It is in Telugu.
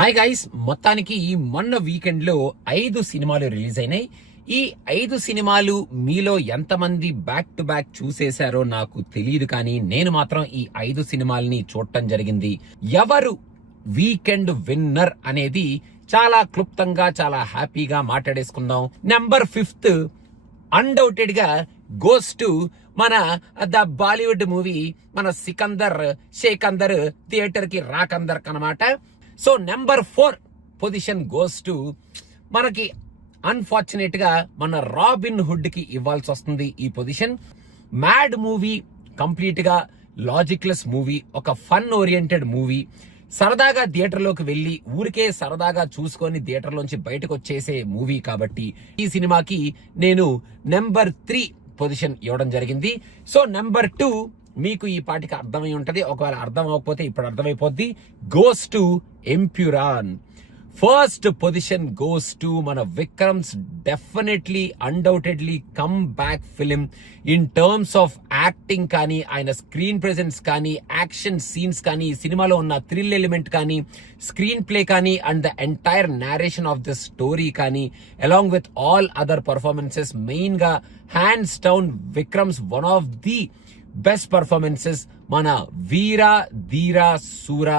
హాయ్ గైస్, మొత్తానికి మొన్న వీకెండ్ లో 5 సినిమాలు రిలీజ్ అయినాయి. ఈ 5 సినిమాలు మీలో ఎంతమంది బ్యాక్ టు బ్యాక్ చూసేశారో నాకు తెలియదు, కానీ నేను మాత్రం ఈ 5 సినిమాల్ని చూడటం జరిగింది. ఎవరు వీకెండ్ విన్నర్ అనేది చాలా క్లుప్తంగా, చాలా హ్యాపీగా మాట్లాడేసుకుందాం. నెంబర్ 5 అన్డౌటెడ్ గా గోస్ టు మన ద బాలీవుడ్ మూవీ మన సికందర్ షేకందర్ థియేటర్ కి రాకందర్ అన్నమాట. So number 4 position goes to మనకి అన్ఫార్చునేట్ గా మన రాబిన్ హుడ్ కి ఇవ్వాల్సి వస్తుంది ఈ పొజిషన్. మ్యాడ్ మూవీ, కంప్లీట్ గా లాజిక్లెస్ మూవీ, ఒక ఫన్ ఓరియంటెడ్ మూవీ. సరదాగా థియేటర్లోకి వెళ్లి ఊరికే సరదాగా చూసుకొని థియేటర్లోంచి బయటకు వచ్చేసే మూవీ కాబట్టి ఈ సినిమాకి నేను నెంబర్ 3 పొజిషన్ ఇవ్వడం జరిగింది. సో నెంబర్ 2 మీకు ఈ పాటికి అర్థమై ఉంటది, ఒకవేళ అర్థం అవ్వకపోతే ఇప్పుడు అర్థమైపోద్ది. Goes to Empuraan. First position goes to మన Vikram's definitely undoubtedly comeback film in terms of acting కానీ, ఆయన స్క్రీన్ ప్రెజెన్స్ కానీ, యాక్షన్ సీన్స్ కానీ, సినిమాలో ఉన్న థ్రిల్ ఎలిమెంట్ కానీ, స్క్రీన్ ప్లే కానీ, and the entire narration of the story కానీ, along with all other performances, main గా hands down Vikram's one of the best performances మన వీరా ధీరా సూరా.